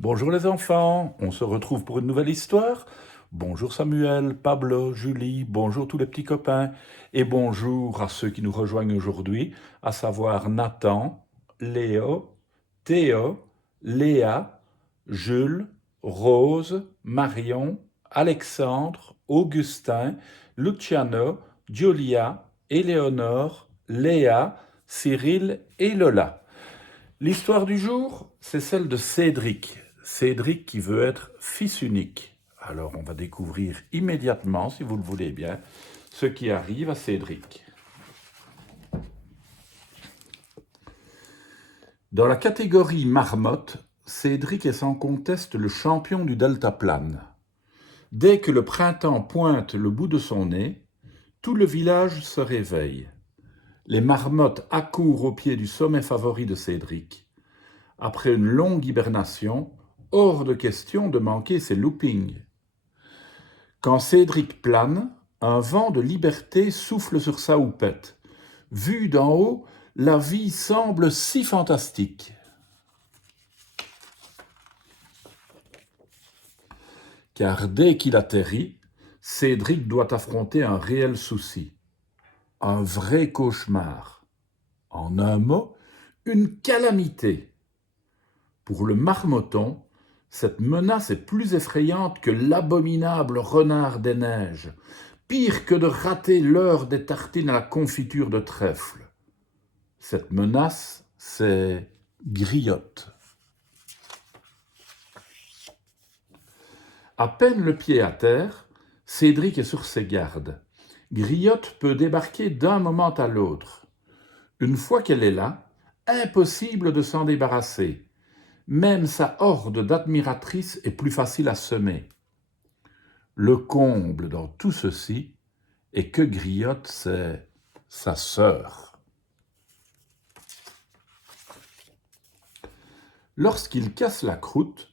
Bonjour les enfants, on se retrouve pour une nouvelle histoire. Bonjour Samuel, Pablo, Julie, bonjour tous les petits copains et bonjour à ceux qui nous rejoignent aujourd'hui, à savoir Nathan, Léo, Théo, Léa, Jules, Rose, Marion, Alexandre, Augustin, Luciano, Giulia, Éléonore, Léa, Cyril et Lola. L'histoire du jour, c'est celle de Cédric. Cédric qui veut être fils unique. Alors on va découvrir immédiatement, si vous le voulez bien, ce qui arrive à Cédric. Dans la catégorie marmotte, Cédric est sans conteste le champion du deltaplane. Dès que le printemps pointe le bout de son nez, tout le village se réveille. Les marmottes accourent au pied du sommet favori de Cédric. Après une longue hibernation, hors de question de manquer ses loopings. Quand Cédric plane, un vent de liberté souffle sur sa houppette. Vue d'en haut, la vie semble si fantastique. Car dès qu'il atterrit, Cédric doit affronter un réel souci. Un vrai cauchemar. En un mot, une calamité. Pour le marmotton, cette menace est plus effrayante que l'abominable renard des neiges, pire que de rater l'heure des tartines à la confiture de trèfle. Cette menace, c'est Griotte. À peine le pied à terre, Cédric est sur ses gardes. Griotte peut débarquer d'un moment à l'autre. Une fois qu'elle est là, impossible de s'en débarrasser. Même sa horde d'admiratrices est plus facile à semer. Le comble dans tout ceci est que Griotte, c'est sa sœur. Lorsqu'il casse la croûte,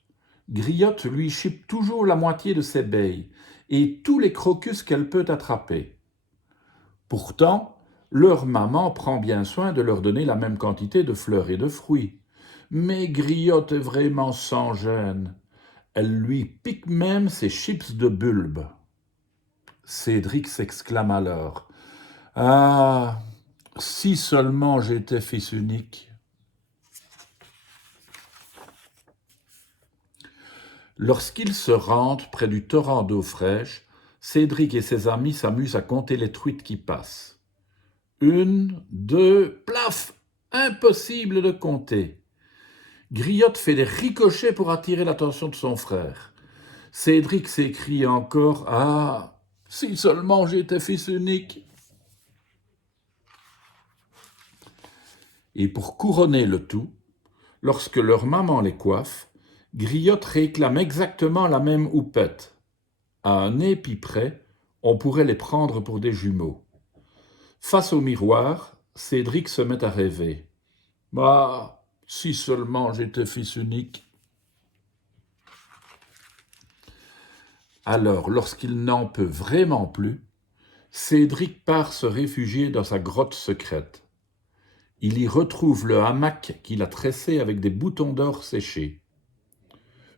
Griotte lui chipe toujours la moitié de ses baies et tous les crocus qu'elle peut attraper. Pourtant, leur maman prend bien soin de leur donner la même quantité de fleurs et de fruits. Mais Griotte est vraiment sans gêne. Elle lui pique même ses chips de bulbe. Cédric s'exclame alors. « Ah, si seulement j'étais fils unique !» Lorsqu'ils se rendent près du torrent d'eau fraîche, Cédric et ses amis s'amusent à compter les truites qui passent. Une, deux, plaf! Impossible de compter. Griotte fait des ricochets pour attirer l'attention de son frère. Cédric s'écrie encore « Ah, si seulement j'étais fils unique !» Et pour couronner le tout, lorsque leur maman les coiffe, Griotte réclame exactement la même houppette. À un épi près, on pourrait les prendre pour des jumeaux. Face au miroir, Cédric se met à rêver. « Ah, si seulement j'étais fils unique !» Alors, lorsqu'il n'en peut vraiment plus, Cédric part se réfugier dans sa grotte secrète. Il y retrouve le hamac qu'il a tressé avec des boutons d'or séchés.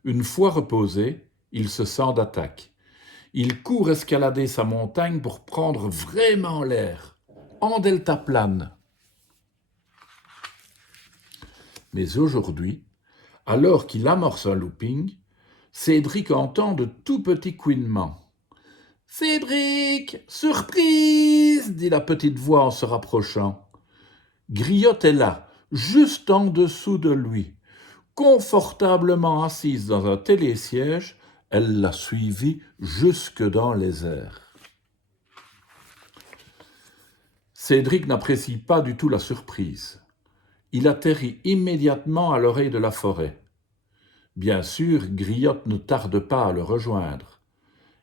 Une fois reposé, il se sent d'attaque. Il court escalader sa montagne pour prendre vraiment l'air, en deltaplane. Mais aujourd'hui, alors qu'il amorce un looping, Cédric entend de tout petits couinements. « Cédric, surprise !» dit la petite voix en se rapprochant. Griotte est là, juste en dessous de lui. Confortablement assise dans un télésiège, elle l'a suivi jusque dans les airs. Cédric n'apprécie pas du tout la surprise. Il atterrit immédiatement à l'oreille de la forêt. Bien sûr, Griotte ne tarde pas à le rejoindre.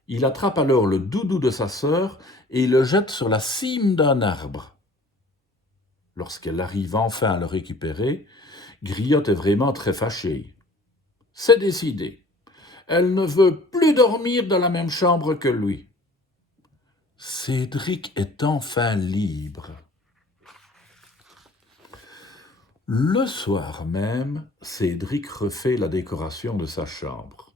Il attrape alors le doudou de sa sœur et le jette sur la cime d'un arbre. Lorsqu'elle arrive enfin à le récupérer, Griotte est vraiment très fâchée. C'est décidé. Elle ne veut plus dormir dans la même chambre que lui. Cédric est enfin libre. Le soir même, Cédric refait la décoration de sa chambre.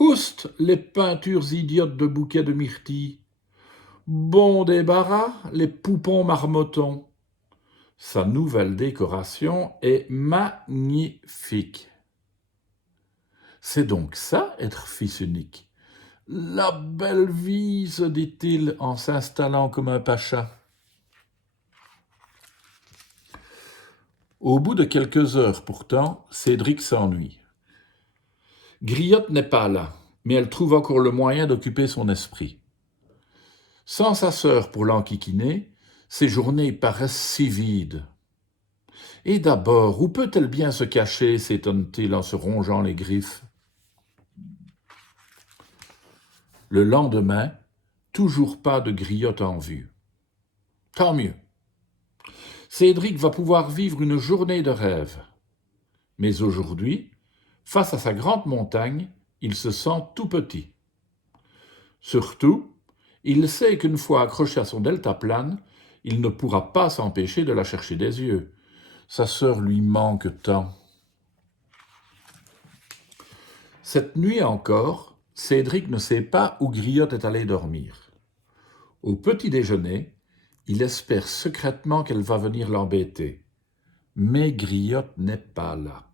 Oust, les peintures idiotes de bouquets de myrtilles. Bon débarras, les poupons marmotons. Sa nouvelle décoration est magnifique. C'est donc ça, être fils unique. La belle vie, se dit-il en s'installant comme un pacha. Au bout de quelques heures pourtant, Cédric s'ennuie. Griotte n'est pas là, mais elle trouve encore le moyen d'occuper son esprit. Sans sa sœur pour l'enquiquiner, ses journées paraissent si vides. Et d'abord, où peut-elle bien se cacher, s'étonne-t-il en se rongeant les griffes. Le lendemain, toujours pas de Griotte en vue. Tant mieux. Cédric va pouvoir vivre une journée de rêve. Mais aujourd'hui, face à sa grande montagne, il se sent tout petit. Surtout, il sait qu'une fois accroché à son deltaplane, il ne pourra pas s'empêcher de la chercher des yeux. Sa sœur lui manque tant. Cette nuit encore, Cédric ne sait pas où Griotte est allée dormir. Au petit déjeuner, il espère secrètement qu'elle va venir l'embêter. Mais Griotte n'est pas là.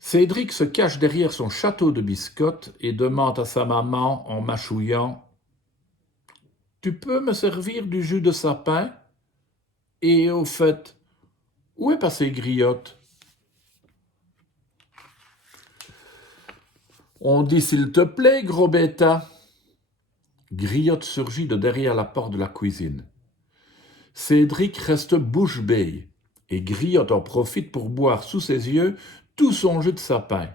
Cédric se cache derrière son château de biscottes et demande à sa maman en mâchouillant « Tu peux me servir du jus de sapin ? Et au fait, où est passée Griotte ?» On dit s'il te plaît, gros bêta. Griotte surgit de derrière la porte de la cuisine. Cédric reste bouche bée et Griotte en profite pour boire sous ses yeux tout son jus de sapin.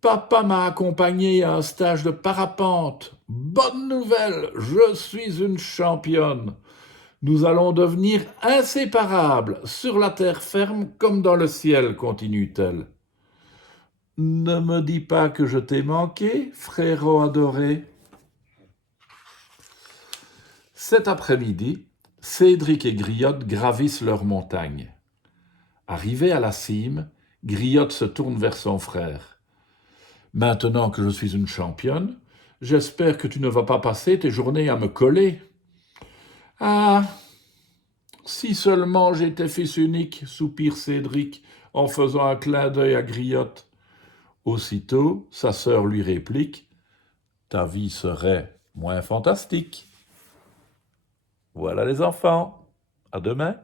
Papa m'a accompagné à un stage de parapente. Bonne nouvelle, je suis une championne. Nous allons devenir inséparables, sur la terre ferme comme dans le ciel, continue-t-elle. Ne me dis pas que je t'ai manqué, frérot adoré. Cet après-midi, Cédric et Griotte gravissent leur montagne. Arrivé à la cime, Griotte se tourne vers son frère. « Maintenant que je suis une championne, j'espère que tu ne vas pas passer tes journées à me coller. »« Ah, si seulement j'étais fils unique, soupire Cédric en faisant un clin d'œil à Griotte. » Aussitôt, sa sœur lui réplique « Ta vie serait moins fantastique. » Voilà les enfants, à demain.